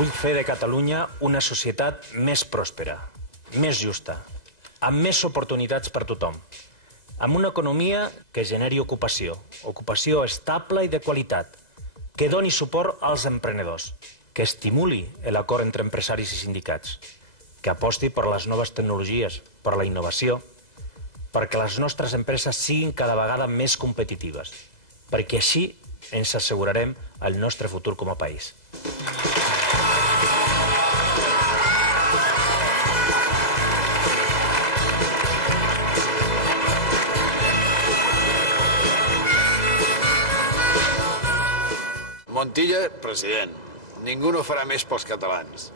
Vull fer de Catalunya una societat més pròspera, més justa, amb més oportunitats per tothom, amb una economia que generi ocupació, ocupació estable i de qualitat, que doni suport als emprenedors, que estimuli l'acord entre empresaris i sindicats, que aposti per les noves tecnologies, per la innovació, perquè les nostres empreses siguin cada vegada més competitives, perquè així ens assegurarem el nostre futur com a país. Montilla, president. Ningú no farà més pels catalans.